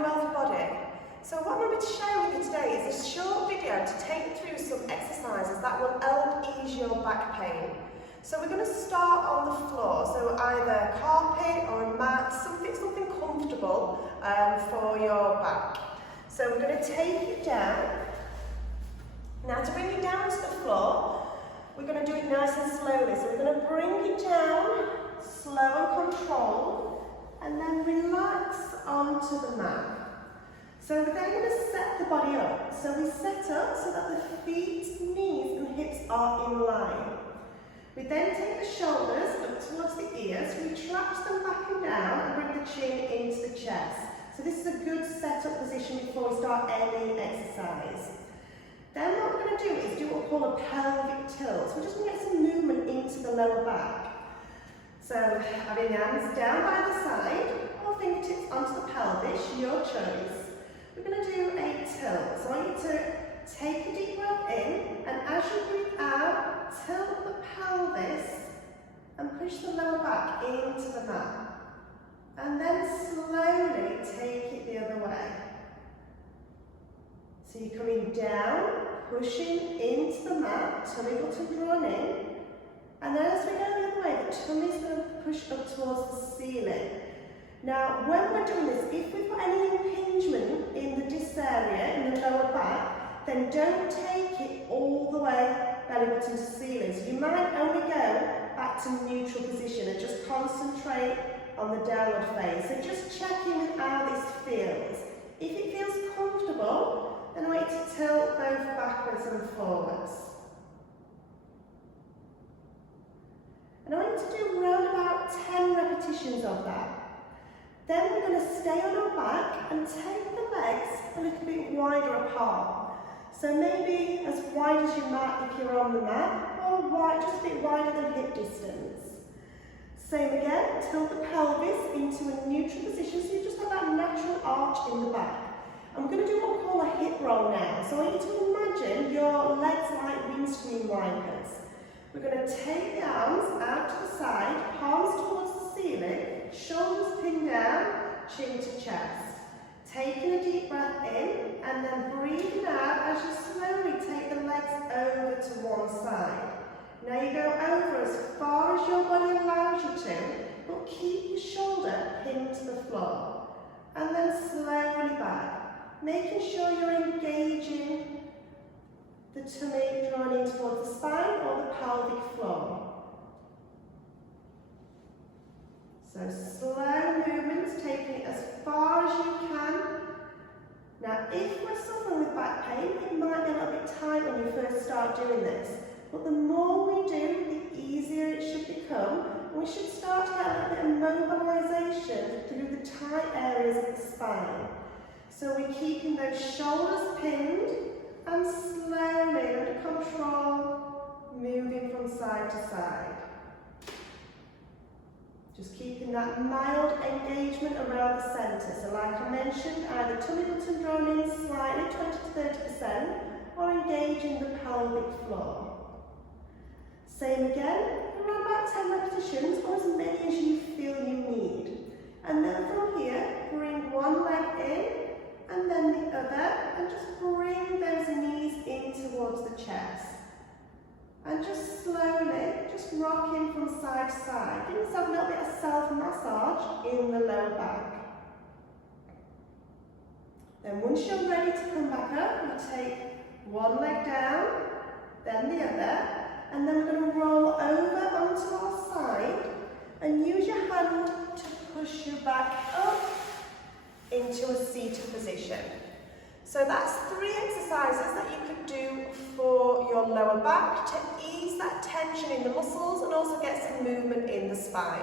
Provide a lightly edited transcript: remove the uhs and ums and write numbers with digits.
new healthy body. So what I'm going to share with you today is a short video to take you through some exercises that will help ease your back pain. So we're going to start on the floor, so either carpet or a mat, something comfortable for your back. So we're going to take it down. Now to bring it down to the floor, we're going to do it nice and slowly. So we're going to bring it down, slow and controlled, and then relax onto the mat. So we're then going to set the body up. So we set up so that the feet, knees and hips are in line. We then take the shoulders up towards the ears, retract them back and down and bring the chin into the chest. So this is a good set-up position before we start any exercise. Then what we're going to do is do what we call a pelvic tilt. So we're just going to get some movement into the lower back. So having the hands down by the side, or fingertips onto the pelvis, your choice. We're going to do a tilt. So I want you to take a deep breath in, and as you breathe out, tilt the pelvis and push the lower back into the mat. And then slowly take it the other way. So you're coming down, pushing into the mat, tummy button drawn in. And then as we go the other way, the tummy's going to push up towards the ceiling. Now, when we're doing this, if we've got any impingement in the disc area, in the lower back, then don't take it all the way belly button to ceiling. So you might only go back to neutral position and just concentrate on the downward phase. So just check in with how this feels. If it feels comfortable, then I want you to tilt both backwards and forwards. And I want you to do around about 10 repetitions of that. Then we're going to stay on our back and take the legs a little bit wider apart. So maybe as wide as your mat if you're on the mat, or wide, just a bit wider than hip distance. Same again, tilt the pelvis into a neutral position so you just have that natural arch in the back. And we're going to do what we call a hip roll now. So I want you to imagine your legs like windscreen wipers. We're going to take the arms out to the side, palms towards the ceiling, shoulders pinned down, chin to chest. Taking a deep breath in and then breathing out as you slowly take the legs over to one side. Now you go over as far as your body allows you to, but keep your shoulder pinned to the floor. And then slowly back, making sure you're engaging the tummy drawn in towards the spine or the pelvic floor. So slow movements, taking it as far as you can. Now if we're suffering with back pain, it might be a little bit tight when you first start doing this. But the more we do, the easier it should become. And we should start to get a little bit of mobilisation through the tight areas of the spine. So we're keeping those shoulders pinned and slowly, under control, moving from side to side. Just keeping that mild engagement around the centre. So like I mentioned, either tummy button drawn in slightly, 20 to 30%, or engaging the pelvic floor. Same again, around about 10 repetitions, or as many as you feel you need. And then from here, bring one leg in, and then the other, and just bring those knees in towards the chest. And just slowly, just rocking from side to side. Give yourself a little bit of self-massage in the lower back. Then once you're ready to come back up, you take one leg down, then the other, and then we're going to roll over onto our side and use your hand to push you back up into a seated position. So that's 3 exercises that you could do for your lower back to ease that tension in the muscles and also get some movement in the spine.